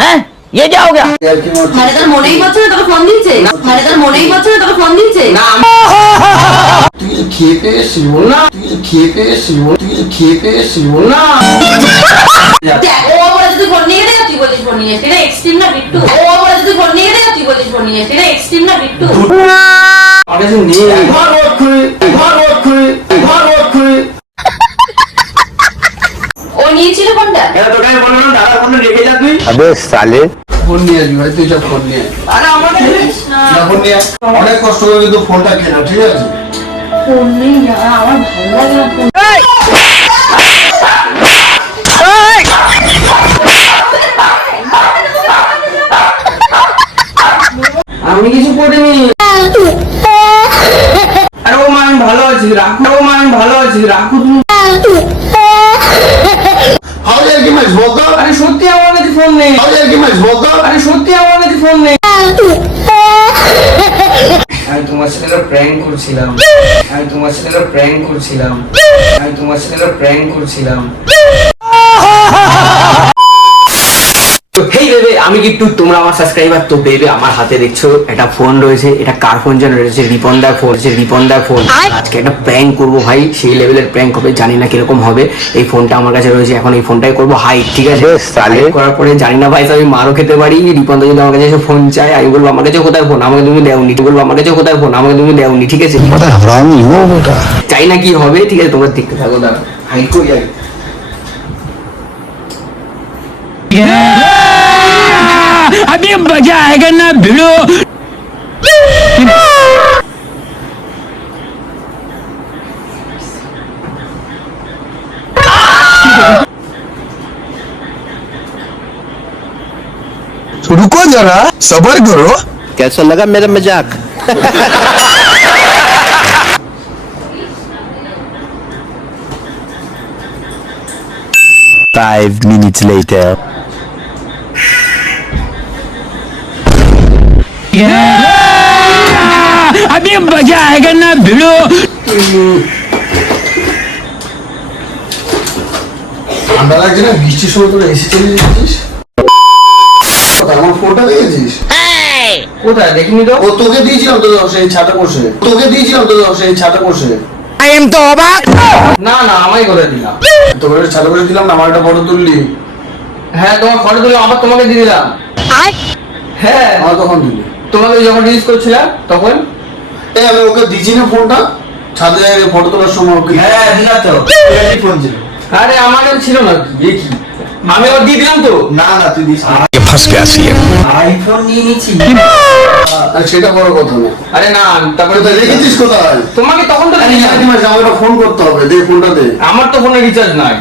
हैं ये क्या हो गया মানে তার মনেই পড়ছে না তোকে ফোন দিয়েছে মানে তার মনেই পড়ছে না তোকে ফোন দিয়েছে না তুই কিছু খেয়ে পেয়েছিস বল না তুই কিছু খেয়ে পেয়েছিস বল তুই কিছু খেয়ে পেয়েছিস বল না দেখ, ও বলেছে তুই ফোন নিয়ে গেলে তুই বলিস ফোন নিয়ে এসে। এটা এক্সট্রিম না বিট্টু ও বলেছে তুই ফোন নিয়ে গেলে তুই বলিস ফোন নিয়ে এসে। এটা এক্সট্রিম না বিট্টু আমার কাছে নেই ঘর রোড খুঁড়ি ঘর রোড নিয়েছিল কোনটা এটা হ্যাঁ, আমি বললাম দাদা রেখে যা তুই। আবে সালে। ফোন নিয়ে আসবি ভাই তুই যা ফোন নিয়ে আরে না। ফোন নিয়ে অনেক কষ্ট করে কিন্তু ফোনটা কেনা ঠিক আছে? ফোন আমার ভালো লাগে না আমি কিছু করিনি। আরে ও মা আমি ভালো আছি রাখো মা আমি ভালো আছি রাখো তুমি। ফোন নেই। আরে কি বলতো আরে সত্যি আমার কাছে ফোন নেই। আমি তোমার সাথে প্র্যাঙ্ক করছিলাম। আমি তোমার সাথে প্র্যাঙ্ক করছিলাম। আমি তোমার সাথে প্র্যাঙ্ক করছিলাম। হেই বেবে আমি কিন্তু তোমরা আমার সাবস্ক্রাইবার তো বেবে আমার হাতে দেখছ একটা ফোন রয়েছে এটা কার ফোন যেন রয়েছে? রিপনদার ফোন রয়েছে রিপনদার ফোন আজকে একটা প্র্যাঙ্ক করব ভাই সেই লেভেলের প্র্যাঙ্ক হবে জানি না কীরকম হবে। এই ফোনটা আমার কাছে রয়েছে এখন এই ফোনটাই করব। হাই ঠিক আছে? করার পরে জানি না ভাই আমি মারও খেতে পারি। রিপনদা যদি আমার কাছে ফোন চাই আমি বলব আমার কাছে কোথায় ফোন আমাকে তুমি দেওনি। বলব আমার কাছে কোথায় ফোন আমাকে তুমি দেওনি। ঠিক আছে? চাই না কি হবে ঠিক আছে? তোমরা দেখতে থাকো দাঁড়া হাই করি আগে Yeah! अभी मज़ा आएगा ना भिड़ो। रुको जरा सबर करो। कैसा लगा मेरा मज़ाक? Five minutes later. abin ba ja a gana bilo ঠান্ডা লাগছে না? বৃষ্টির তোকে দিয়েছিলাম না না আমায় কোথায় দিলাম তোকে ছাটা বসে দিলাম না আমার একটা ফটো তুললি। হ্যাঁ তোমার ফটো তুললাম আবার তোমাকে দিয়ে দিলাম। হ্যাঁ। আমার তখন তোমাকে যখন রিলিজ করছিলাম তখন? এই আমি ওকে দিছি না ফোনটা ছাদে ফটো তোলার সময় ওকে হ্যাঁ তো। ছিল আরে ছিল না। দেখি আমি ওর দিয়ে দিলাম তো। না না তুই দিস আইফোন নিয়ে সেটা বড় কথা না। আরে না তারপরে তো রেখেছিস কোথায়? তোমাকে তখন তো আমাকে ফোন করতে হবে। দে ফোনটা দে। আমার তো ফোনে রিচার্জ নাই।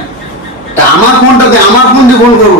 আমার ফোনটা দে আমার ফোন দিয়ে ফোন করব।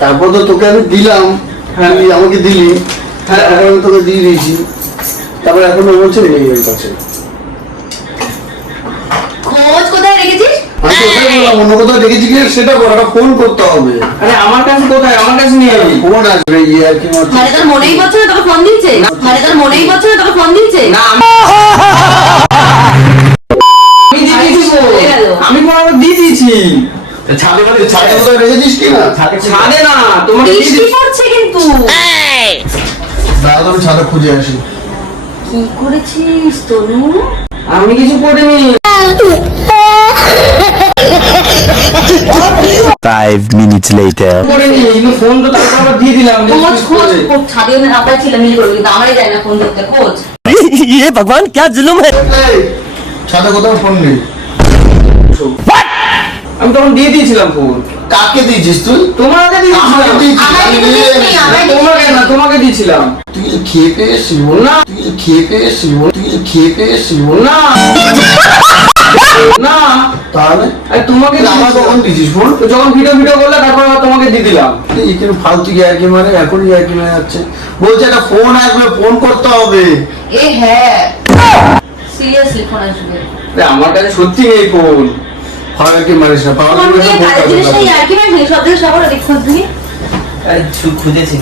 তারপর তো তোকে আমি দিলাম হ্যাঁ। তুই আমাকে দিলি হ্যাঁ। আমি তোকে দিয়ে দিয়েছি। তারপরে এখন ও বলছে নেই এর কাছে খোঁজ কোথায় রেখেছিস? আমি তো ওটাই বললাম অন্য কোথাও রেখেছি কি? সেটা বড় একটা ফোন করতে হবে। আরে আমার কাছে কোথায়? আমার কাছে নেই ফোন আসবে মানে তার মনেই পড়ছে না তোকে ফোন দিয়েছে মানে তার মনেই পড়ছে না তোকে ফোন দিয়েছে না আমি আমি দিয়ে দিয়েছি। ফোন। গেল। আমি ফোন আমার দিয়ে দিয়েছি। ছাদে মানে ছাদে কোথাও রেখেছিস কি না ছাদে না তোমাকে দিয়ে বৃষ্টি দিয়েছি পড়ছে কিন্তু দাদা তুমি ছাদে খুঁজে আসি কি করেছিস তনু আমি কিছু করিনি Five minutes later. করিনি কিন্তু ফোন তো তারপর আবার দিয়ে দিলাম খোঁজ খোঁজ খোঁজ ছাদে ওখানে আপনার চিলামিলি করবে কিন্তু আমারই যায় না ফোন ধরতে খোঁজ ये भगवान क्या जुलुम है এই, ছাদে কোথাও ফোন নেই আমি তখন দিয়ে দিয়েছিলাম ফোন কাকে দিয়েছিস তুই তোমার হাতে আমাকে দিয়েছিলাম দিয়েছিস আমাকে তো দিসনি, আমাকে তোমাকে না তোমাকে দিয়েছিলাম তুই কিছু খেয়ে পেয়েছিস বল না তুই কিছু খেয়ে পেয়েছিস বল তুই কিছু খেয়ে পেয়েছিস বল না না তাহলে আরে তোমাকে আমার কখন দিছিস ফোন যখন ভিডিও ভিডিও করলে তারপর তোমাকে দিয়ে দিলাম এখানে ফালতু ইয়ার্কি মারে এখন ইয়ার্কি মারে যাচ্ছে বলছে একটা ফোন আসবে ফোন করতে হবে এ হ্যাঁ সিরিয়াসলি ফোন আসবে আমার কাছে সত্যি নেই ফোন মারিস না পাওয়ার কি মানে সব থেকে সবার খোঁজ দিই খুঁজেছি?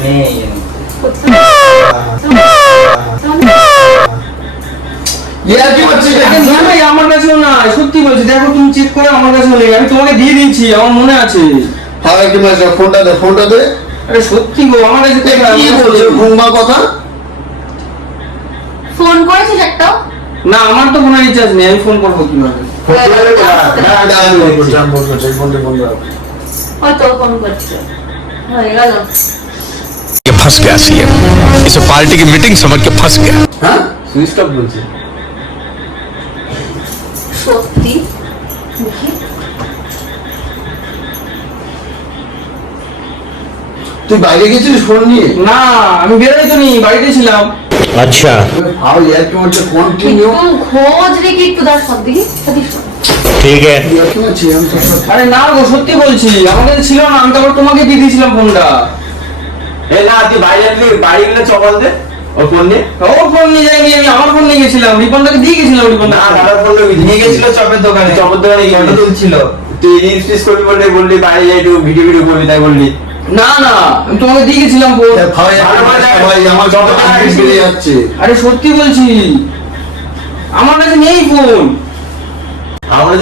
না আমার কাছেও না সত্যি বলছি দেখো তুমি চেক করে আমার কাছেও নেই আমি তোমাকে দিয়ে দিচ্ছি আমার মনে আছে। ফালতু মারিস না ফোনটা দে ফোনটা দে। আরে সত্যি গো আমার কাছে কি বলছে ঘুমবা কথা? ফোন করেছিস একটা না আমার তো কোনো রিচার্জ নেই আমি ফোন করব কীভাবে? হয়তো ফোন করছে হয়ে গেল ये फंस गया सीएम इसे पार्टी की मीटिंग समझ के फंस गया হ্যাঁ সুইচ অফ বলছে সত্যি দেখি তুই বাইরে গেছিলিস ফোন নিয়ে না আমি বেরোই তো নি বাড়িতে ছিলাম अच्छा ভাও ইয়ার্কি মারছে কন্টিনিউ একটু খোঁজ রেখে একটু দাস সব দিকে সত্যি শোন। ठीक है ইয়ার্কি মারছি আমি তো সব- আরে না গো সত্যি বলছি আমার কাছে ছিল না আমি তারপর তোমাকে দিয়ে দিয়েছিলাম ফোনটা এ না তুই বাইরে আসলি বাড়ি গেলে চকল দে ও ফোন নিয়ে ওর ফোন নিয়ে যাইনি আমি আমার ফোন নিয়ে গেছিলাম রিপনটাকে দিয়ে গেছিলাম রিপন না দাদার ফোন নিয়ে গেছিল চপের দোকানে চপের দোকানে গিয়ে ফটো তুলছিল তুই রিলস টিলস করবি বললে বললি বাইরে যাই একটু ভিডিও ভিডিও করবি তাই বললি না না আমি তোমাকে দিয়ে গেছিলাম ভাই ভাই আমার যত বেড়ে যাচ্ছে। আরে সত্যি বলছি। আমার কাছে নেই ফোন আমরা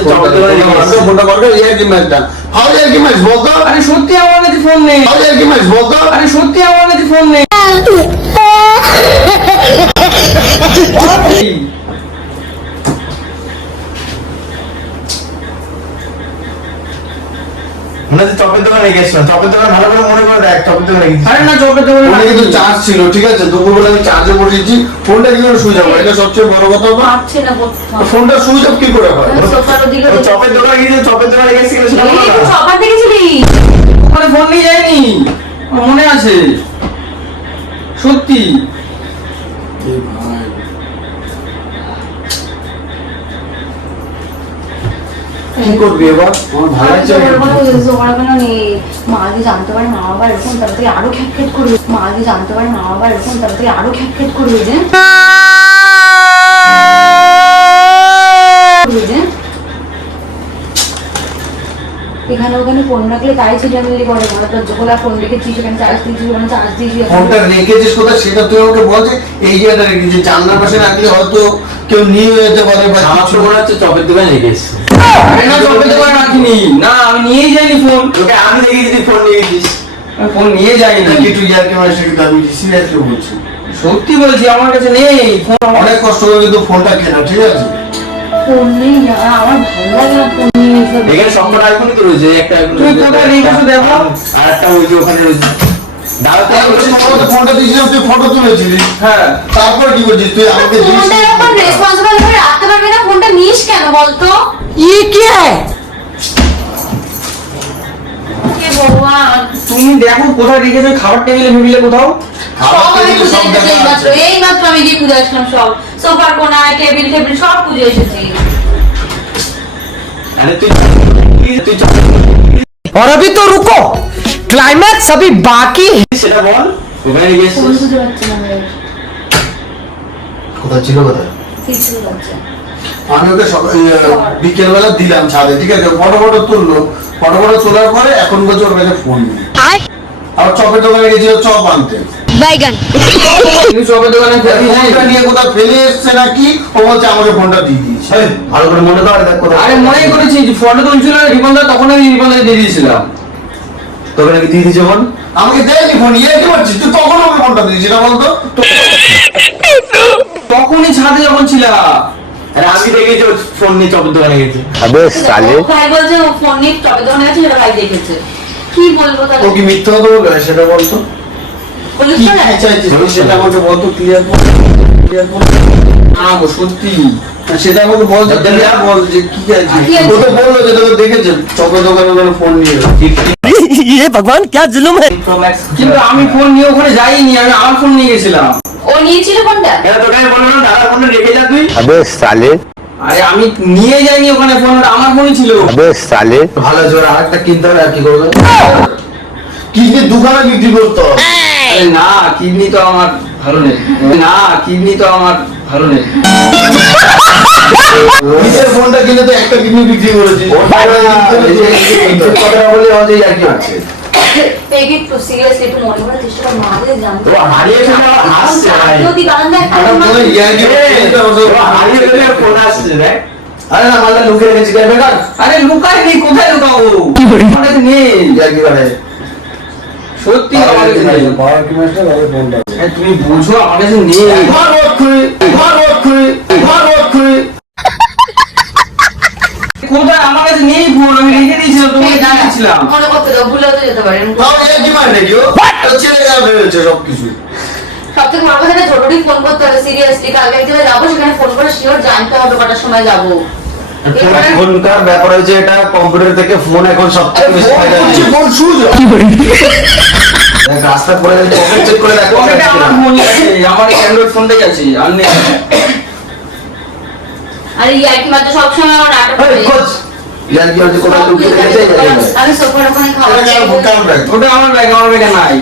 বলতো আরে সত্যি আমার কাছে ফোন নেই। ভাও ইয়ার্কি মারিস বলতো আরে সত্যি আমার কাছে ফোন নেই। মনে হচ্ছে চপের দোকানে গেছিলাম চপের দোকানে মনে আরে না ফোনে কিন্তু চার্জ ছিল ঠিক আছে? দুপুরবেলা আমি চার্জে বসেছি। ফোনটা কি করে সুইচ অফ এটা সবচেয়ে বড় কথা না। ফোনটা সুইচ অফ কি করে হয়? ও চপের দোকানে গিয়ে চপের দোকানে গেছি সেটা এই, বলো তুই না। সবার দেখেছিলি ওখানে ফোন নিয়ে যায়নি। মনে আছে? সত্যি। কি করবি এবার? আমার ভাই আছে মা যদি জানতে পারে মা বাবা এরকম তাড়াতাড়ি আরও করবে। মা জানতে পারে মা বাবা এরকম তাড়াতাড়ি আরও করবে যে। এখানে ওখানে ফোন রাখলে তাই চিটামিলি করে। মনে তোর যখন ফোন রেখেছিস সেখানে চার্জ দিয়েছিস ওখানে চার্জ দিয়েছিস। ফোনটা রেখেছিস কোথায়? সেটা তুই আমাকে বলছে এই জায়গাটা রেখেছিস। জানলার পাশে রাখলে হয়তো কেউ নিয়ে যেতে পারে বা কিছু। মনে হচ্ছে চপের দোকানে না চপের দোকানে রাখিনি না আমি নিয়েই যাইনি ফোন তোকে আমি দেখেছি ফোন নিয়ে গেছিস ফোন নিয়ে যাইনি। নাকি তুই ইয়ার্কি মারিস কিন্তু সিরিয়াসলি বলছি? সত্যি বলছি আমার কাছে নেই। ফোন অনেক কষ্ট করে কিন্তু ফোনটা কেনা ঠিক আছে? ফোন নেই আমার ভালো লাগে না ফোন নিয়ে এসব। এখানে সবকটা আইফোনই তো রয়েছে একটা আইফোন তুই কোথায় রেখেছো দেখো? আর একটা ওই যে ওখানে রয়েছে। ফোনটা দিয়েছিলাম তুই ফটো তুলেছিলি। হ্যাঁ। তারপর কি করছিস? তুই আমাকে দিস রেসপন্সিবল হয়ে রাখতে পারবি না ফোনটা নিস কেন বলতো? কে ভগবান তুমি দেখো কোথায় রেখেছো খাবার টেবিলে ভেবিলে কোথাও খাবার সব আমি টেবিলে খুঁজে সব এসেছি দেখা এইমাত্র আছে। এইমাত্র আমি গিয়ে খুঁজে আসলাম সব সোফার কোনায় টেবিল টেবিল সব খুঁজে এসেছি আরে তুই তুই চপের और अभी तो रुको क्लाइमैक्स अभी बाकी है সেটা বল ওখানে নিয়ে ফোন গেছিস খুঁজে পাচ্ছি না আমি আর। কোথায় ছিল কোথায় ঠিক খুঁজে পাচ্ছি না। আমি ওকে সকাল বিকেল বেলা দিলাম ছাদে ঠিক আছে? ফটো ফটো তুললো। ফটো ফটো তোলার পরে এখন বলছে ওর কাছে ফোন নেই। আবার চপের দোকানে গেছিল চপ আনতে। তুমি চপের দোকানে ফোনটা নিয়ে কোথাও ফেলে এসছে নাকি? ও বলছে আমাকে ফোনটা দিয়ে দিয়েছে। ভালো করে মনে কর দেখ কোথায় আরে মনে করেছি ফটো তুলছিল রিপনদা তখন আমি রিপনদাকে দিয়ে দিয়েছিলাম। তোকে নাকি দিয়ে দিয়েছে ফোন আমাকে দেয়নি ফোন ইয়ে কি করছিস তুই কখন আমাকে ফোনটা দিয়েছিস সেটা বলতো? তখনই ছাদে যখন ছিলাম। আরে আমি দেখেছি ও ফোন নিয়ে চপের দোকানে গেছে अबे साले ও ভাই বলছে ও ফোন নিয়ে টবে দোকানে গেছে সেটা ভাই দেখেছে কি বলবো ও তাহলে কি মিথ্যা কথা বলবে সেটা বলতো বলিস কি তো না? কি চাইছিস তুই সেটা আমাকে বলতো ক্লিয়ার ক্লিয়ার না গো সত্যি সেটা আমাকে বল যে ক্লিয়ার বল যে কি চাইছিস কি আছে? ও তো বললো যে তোকে দেখেছে চপের দোকানে ওখানে ফোন নিয়ে এলো। ये भगवान क्या जुल्म है কিন্তু আমি ফোন নিয়ে ওখানে যাইনি আমি আমার ফোন নিয়ে গেছিলাম ও নিয়েছিল ফোনটা এটা তো কেন বললাম দাদা ফোনটা রেখে যা তুই আবে সালে আরে আমি নিয়ে যাইনি ওখানে ফোনটা আমার ফোনই ছিল আবে সালে ভালো জোড়া আরেকটা কিনতে হবে আর কি করবে কিডনি দুখানা বিক্রি করতে আরে না কিডনি তো আমার ভালো নেই না কিডনি তো আমার ভালো নেই ফোনটা কিনে তো একটা কিডনি বিক্রি করেছি কথা বলে হয়তো আর কি আছে Take it seriously, হারিয়ে ভাই। যদি বারান্দায় একটা হারিয়ে ফোন আসছে আরে না মালটা লুকিয়ে রেখেছি বেকার আরে কোথায় নেই ইয়ার্কি সত্যি আমার কাছে নেই পাওয়ার কি মাস্টার ভাবে ফোনটা আরে তুমি বুঝো আমার কাছে নেই ঘর রোড ঘর দাঁড়া, দিয়েছিলাম মনে করতে দাও, ভুলেও তো যেতে পারে। তাও ইয়ার্কি মার রেডিও ছেলে যা ভেবেছে সব কিছু সব থেকে বড় কথা জরুরি ফোন করতে হবে সিরিয়াসলি কালকে এক যাব সেখানে ফোন করে শিওর জানতে হবে কটার সময় যাব। এখনকার ব্যাপার হচ্ছে এটা কম্পিউটার থেকে ফোন এখন সব থেকে বেশি ফায়দা ফোন সুজ রাস্তা করে পকেট চেক করে দেখো। আমার ফোনই আছে আমার অ্যান্ড্রয়েড ফোনটাই আছে আর নেই। আরে মাত্র সবসময় আমার নাটক হয়ে যায়। ইয়ার্কি হচ্ছে কোথাও লুকিয়ে রেখেছে? আমি সোফার ওখানে খাবার এটা খাব। ভুট্টার ব্যাগ ওটা আমার ব্যাগ আমার ব্যাগে নাই।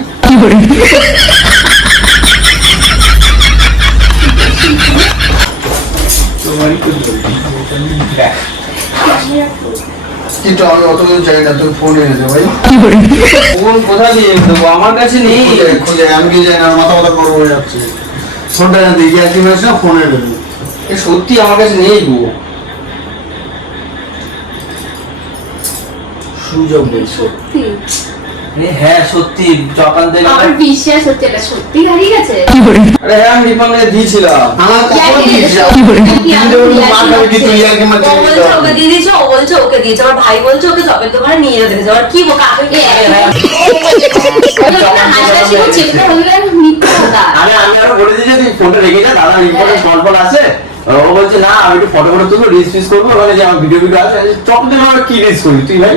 কিন্তু আমি অত কিছু চাই না তুই ফোন এনেছে ভাই। ফোন কোথায় দিয়ে দেবো? আমার কাছে নেই। খুঁজে খুঁজে আমি কি জানি না মাথা মাথা গরম হয়ে যাচ্ছে। ফোনটা হয়েছে দেবে সত্যি আমার কাছে নেই গো সুযোগ নেই সত্যি। হ্যাঁ সত্যি। থেকে আমার বিশ্বাস হচ্ছে এটা সত্যি হারিয়ে গেছে। আরে হ্যাঁ আমি রিফান্ডে দিয়েছিলাম। আমার কখন ইয়ার্কি দিয়েছিস দিয়েছে। তুই যে বললি মার খাবি কি তুই বলছে ওকে দিয়ে দিয়েছে, ও বলছে ওকে দিয়েছে। আমার ভাই বলছে ওকে চপের দোকানে নিয়ে যেতে দিয়েছে। আবার কি কাকে কথা। আমি আমি আরও বলে দিয়েছি তুই ফোনটা রেখে যা দাদা ফোন আছে। ও বলছে না আমি একটু ফটো ফটো তুলবো রিলস ফিস করব। ওখানে যে আমার ভিডিও ভিডিও আছে চকলেট আমার কি রিলস করি? তুই ভাই?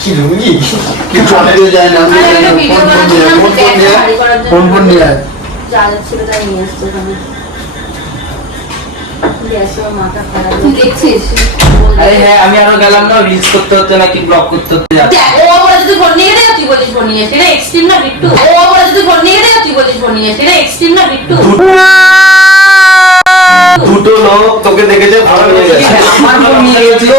কি রুগী অনেকে যায় না ফোন ফোন নিয়ে ফোন ফোন নিয়ে তাই নিয়ে হ্যাঁ আমি আরও গেলাম না রিলস করতে নাকি ব্লগ করতে ও বলে যদি ফোন নিয়ে গেলে তুই বলিস ফোন নিয়ে এসে। এক্সট্রিম না বিট্টু ও বলে যদি ফোন নিয়ে গেলে তুই বলিস ফোন নিয়ে এসে। এক্সট্রিম না বিট্টু দুটো লোক তোকে দেখেছে ভালো নিয়ে গেছে। আমার ফোন নিয়ে গেছিল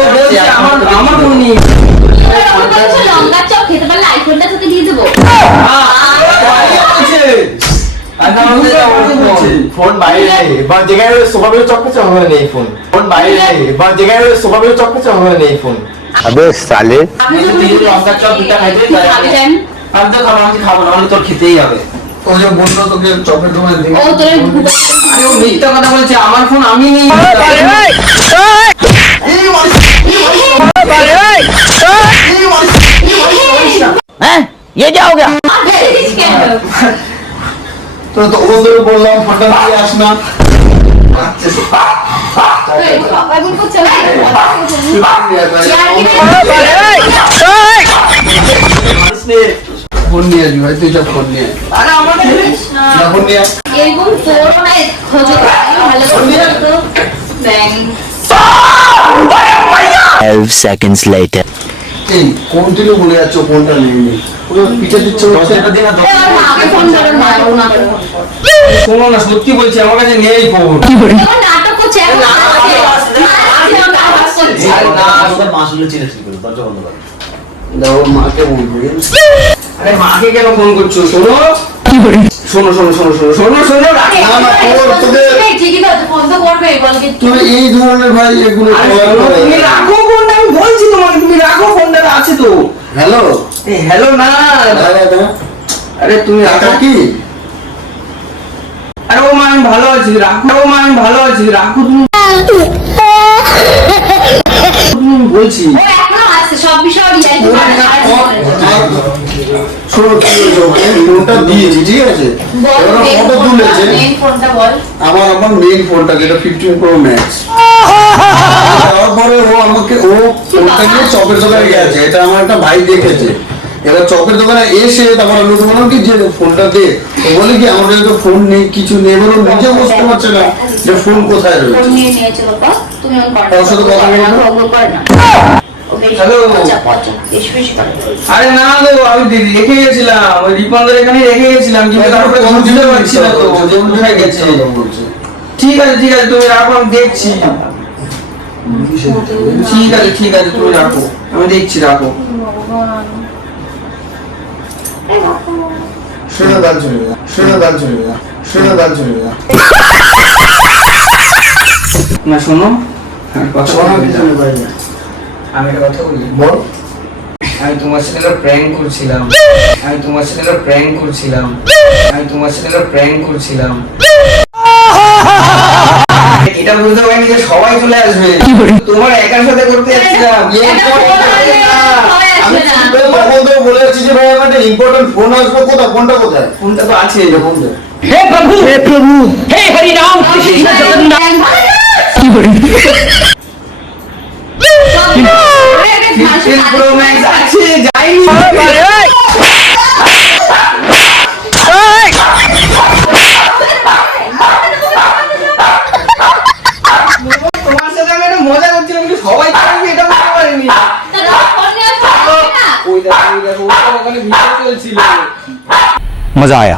বা যেখানে সোফা বেল হবে নেই ফোন ফোন বাইরে নেই। বা যেখানে সোফা বেল হবে নেই ফোন আমি আমি তো নিজে লঙ্কার চপ দুটা খাইতে তুই খাবি জান আমি তো খাব আমি খাব না আমি তোর খেতেই হবে। ও যে বলল তোকে চপের দোকানে দিয়ে ও তোর আরে ও মিথ্যা কথা বলছে আমার ফোন আমি নিয়ে তোরা তো ওদের বললাম ফোনটা দিয়ে আস না ফোন নিয়ে আসবি ভাই তুই সব ফোন নিয়ে আয়। আরে আমার কাছে না ফোন নিয়ে আয়। এরকম তোর না খোঁজো ভালো করে তো ব্যাং এই কন্টিনিউ বলে যাচ্ছ ফোনটা নেই নেই পিঠে দিচ্ছে শোনো না সত্যি বলছি আমার কাছে নেই ফোন। আরে মাকে কেন করছ? শোনো। শোনো শোনো শোনো শোনো শোনো শোনো তুমি এই ধরনের ভাই এগুলো রাখো বলছি তোমাকে তুমি রাখো ফোনটা আছে তো। হ্যালো? হ্যালো না। আরে তুমি রাখো। কি? আরে ও মা আমি ভালো আছি রাখো। ও মা আমি ভালো আছি রাখো তুমি। তুমি বলছি। ও এখনও আছে সব বিষয়ে ফোনটা দিয়েছি ঠিক আছে? বল ফটো ফোনটা তুলেছে। মেন ফোনটা বল। আমার আমার মেইন ফোনটা যেটা ফিফটিন প্রো ম্যাক্স পরে ও আমাকে ও ফোনটা নিয়ে চপের দোকানে গেছে এটা আমার একটা ভাই দেখেছে। এবার চপের দোকানে এসে তারপর আমি বললাম কি যে ফোনটা দে। ও বলে কি আমার কাছে তো ফোন নেই কিছু নেই। এবার ও নিজে বুঝতে পারছে না যে ফোন কোথায় রয়েছে। ফোন নিয়ে নিয়েছে বাবা তুমি ওর সাথে কথা বলো। তো। ভঙ্গ করে না ওকে Hello. পচা পচা বেশি বেশি করে আরে না গো আমি রেখে গেছিলাম ওই রিপন্দার এখানে রেখে গেছিলাম কিন্তু তারপরে বুঝতে পারছি না তো যে কোথায় গেছে। বলছে। ঠিক আছে ঠিক আছে তুমি রাখো আমি দেখছি। ঠিক আছে ঠিক আছে তুমি রাখো। আমি দেখছি রাখো। শুনে দান চলে যা শুনে দান চলে যা শুনে দান চলে যা না শোনো। আমি কথা শোনা বলি। পিছনে বাইরে আমি একটা কথা বলি। বল। আমি তোমার সাথে প্র্যাঙ্ক করছিলাম। আমি তোমার সাথে প্র্যাঙ্ক করছিলাম। আমি তোমার সাথে প্র্যাঙ্ক করছিলাম। এটা বুঝতে পারিনি যে সবাই চলে আসবে। তোমার একার সাথে করতে যাচ্ছি না। বিয়ে যে ভাই ইম্পর্টেন্ট ফোন আসবে। কোথায়? ফোনটা কোথায়? ফোনটা তো আছে এরকম হে প্রভু! হে প্রভু! হে হরি রাম! কৃষ্ণ জগন্নাথ! কি বলি? আছে मजा आया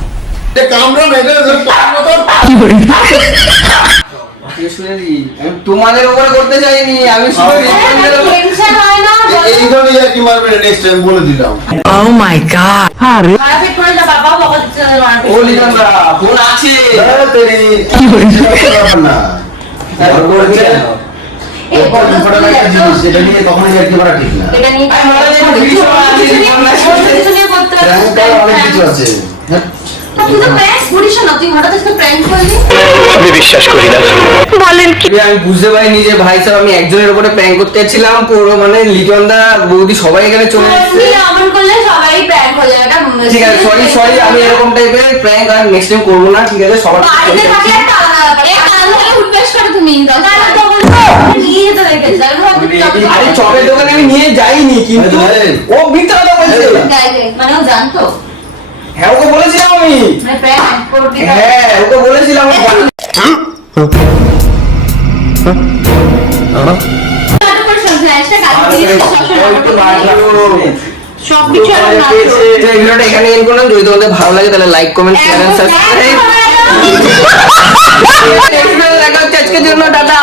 এ কামরা মেরে কে শুনেছি আমি তোমাদের উপরে করতে চাইনি আমি শুধু রিপন্ডের উপরে টেনশন হয় না এই ধরনের আর কি মারবে নেক্সট টাইম বলে দিলাম মারপিট করে যা বাবা বাবা দিচ্ছে মারপিট ও লিখনদা ফোন আছে তেরি ব্যাপার না আর বলছে এই এরপর ইম্পর্টেন্ট একটা জিনিস এটা নিয়ে কখনোই আর কি করা ঠিক না এটা নিয়ে আমি মনে হয় করা হ্যাঁ না, আমি বুঝতে পারিনি যে ভাই স্যার আমি একজনের উপরে প্র্যাঙ্ক করতে যাচ্ছিলাম পুরো মানে বৌদি সবাই এখানে চলে এসেছে। হয়ে ঠিক আছে সরি সরি আমি এরকম টাইপের প্র্যাঙ্ক আর নেক্সট টাইম করব না ঠিক আছে সবার আরে চপের দোকানে আমি নিয়ে যাইনি কিন্তু। ও মিথ্যা কথা বলছে। মানে ও জানতো? হ্যাঁ ওকে বলেছিলাম আমি। মানে হ্যাঁ ওকে বলেছিলাম যদি তোমাদের ভালো লাগে তাহলে লাইক কমেন্ট শেয়ার সাবস্ক্রাইব আজকের জন্য টাটা।